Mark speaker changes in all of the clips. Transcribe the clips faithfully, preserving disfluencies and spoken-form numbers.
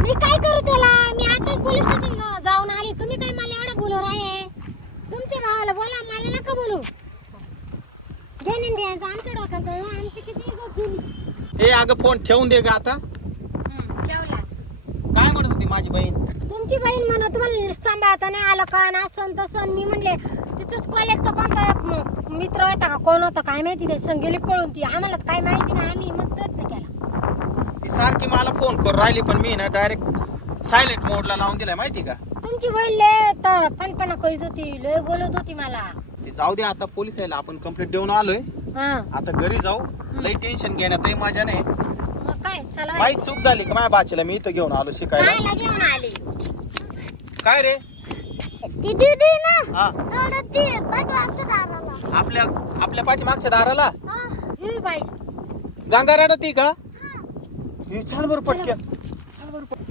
Speaker 1: मी काय करू त्याला? मी आता पोलीस स्टेशन जाऊन आली. तुम्ही काय मला एवढं बोलू राहिले? तुमच्या भावाला बोला, मला नका बोलू. घेणं द्यायचं आमच्या डोक्यात आहे. आमची किती इज्जत गेली.
Speaker 2: ए अगं फोन ठेवून दे ग आता.
Speaker 1: हं, ठेवला.
Speaker 2: काय म्हणत होती माझी बहीण?
Speaker 1: तुमची बहीण म्हणत तुम्हाला सांभाळता नाही आलं का ना असं तसं. मी म्हणले तिचंच कॉलेजचा कोणता म- मित्र होता का कोण होता काय माहिती नाही. संग गेली पळून ती. आम्हाला तर काय माहिती नाही. आम्ही मस्त प्रयत्न केला.
Speaker 2: ती सारखी मला फोन करून राहिली पण मी ना डायरेक्ट सायलेंट मोडला लावून दिलाय माहिती का?
Speaker 1: तुमची बहीण लय तर फणफणा करीत होती. लय बोलत होती मला.
Speaker 2: ते जाऊ दे आता, पोलीस यायला आपण कंप्लेंट देऊन आलोय.
Speaker 1: हा
Speaker 2: आता घरी जाऊ. लई टेन्शन घेण्यात काही मजा नाही.
Speaker 1: मग काय चला बाई.
Speaker 2: माहीत चूक झाली का माझ्या बाचीला मी इथं घेऊन आलो शिकायला.
Speaker 1: काय घेऊन आली?
Speaker 2: काय रे?
Speaker 1: ती दीदी ना
Speaker 2: हा
Speaker 1: एवढं ती पाठव आमच्या दाराला.
Speaker 2: आपल्या आपल्या पाठीमागच्या दाराला
Speaker 1: हे बाई
Speaker 2: गंगा रडती का? हे चाल बरं पटकन. चाल बरं पटकन.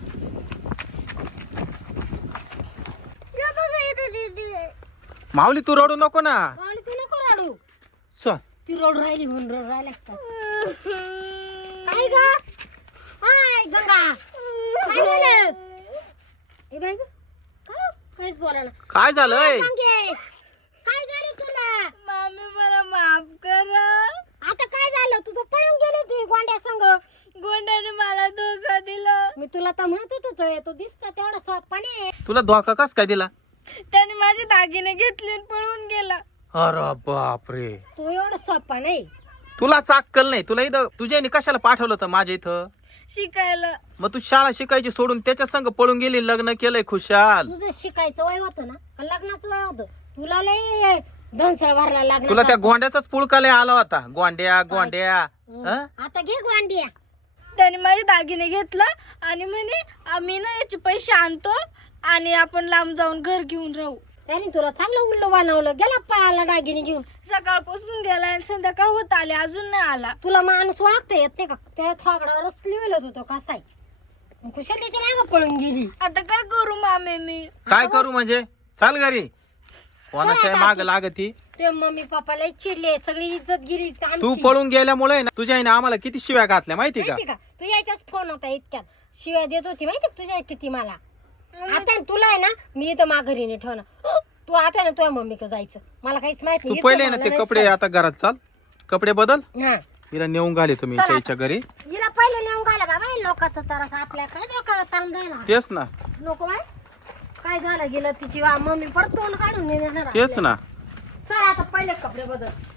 Speaker 2: माऊली तू रडू नको ना.
Speaker 1: आणि तू नको रडू.
Speaker 2: चल.
Speaker 1: ती रडू राहिली म्हणून रडू राहिला का? काय ग? हाय गंगा. काय झालं? ए बाई ग. काय? काहीच बोला ना.
Speaker 2: काय झालंय?
Speaker 1: गंगे, काय झालं तुला?
Speaker 3: मामी मला माफ करा.
Speaker 1: आता काय झालं? तू तर पळून गेली तू गोंड्या संग.
Speaker 3: गोंड्याने मला धोका दिला.
Speaker 1: मी तुला तर म्हणत होतो तो दिसता तेवढा सोपाने.
Speaker 2: तुला धोका कस काय दिला?
Speaker 3: त्याने माझे दागिने घेतले आणि पळून गेला.
Speaker 2: अरे बापरे.
Speaker 1: तू एवढा सोपा नाही.
Speaker 2: तुला चाक्कल नाही. तुला इथं तुझ्याने कशाला पाठवलं होतं माझ्या इथं?
Speaker 3: शिकायला.
Speaker 2: मग तू शाळा शिकायची सोडून त्याच्या संग पळून गेली, लग्न केलंय खुशाल.
Speaker 1: तुझं शिकायचं वय होतं ना का लग्नाचं वय होतं? तुला लय धनसळ भरला लागला.
Speaker 2: तुला त्या गोंड्याचाच पुळकालय आला होता. गोंड्या गोंड्या. हं?
Speaker 1: आता घे गोंडिया.
Speaker 3: त्याने माझे दागिने घेतला आणि म्हणे आम्ही ना याचे पैसे आणतो आणि आपण लांब जाऊन घर घेऊन राहू.
Speaker 1: त्याने तुला चांगलं उल्लू बनवलं. गेला पळाला दागिने घेऊन.
Speaker 3: सकाळपासून गेला आणि संध्याकाळ होत आले अजून नाही आला.
Speaker 1: तुला माणूस ओळखता येत नाही का? त्या थोकडावरच लिहिलं होतं कसाय. कुशल त्याच्या मागं पळून गेली.
Speaker 3: आता काय करू मामे मी?
Speaker 2: काय करू म्हणजे? चाल घरी. कोणाच्या माग लागती?
Speaker 1: ते मम्मी पप्पाला चिडले. सगळी इज्जत गिरी
Speaker 2: तू पळून गेल्यामुळे ना तुझ्या आईने आम्हाला किती शिव्या घातल्या माहिती का?
Speaker 1: माहिती का? तू यायचाच फोन होता इतक्यात. शिवाय देत होती माहिती का तुझ्या किती मला. आता तुला आहे ना मी इथं माघारीने ठेवणार. तू आता ना तुझ्या मम्मीकडे जायचं. मला काहीच माहित
Speaker 2: तू
Speaker 1: नाही.
Speaker 2: पहिले ना ते कपडे आता घरात चाल. कपडे बदल.
Speaker 1: हा
Speaker 2: हिला नेऊन घाले तुम्ही
Speaker 1: चला
Speaker 2: हिच्या घरी.
Speaker 1: हिला पहिले नेऊन घाला बाबा. लोकांचं तरस आपल्या काय डोक्याला ताण जायला
Speaker 2: तेच ना.
Speaker 1: नको बाय. काय झालं गेलं तिची वा- मम्मी परत तोंड काढून नाही देणार
Speaker 2: तेच ना.
Speaker 1: चल आता पहिले कपडे बदल.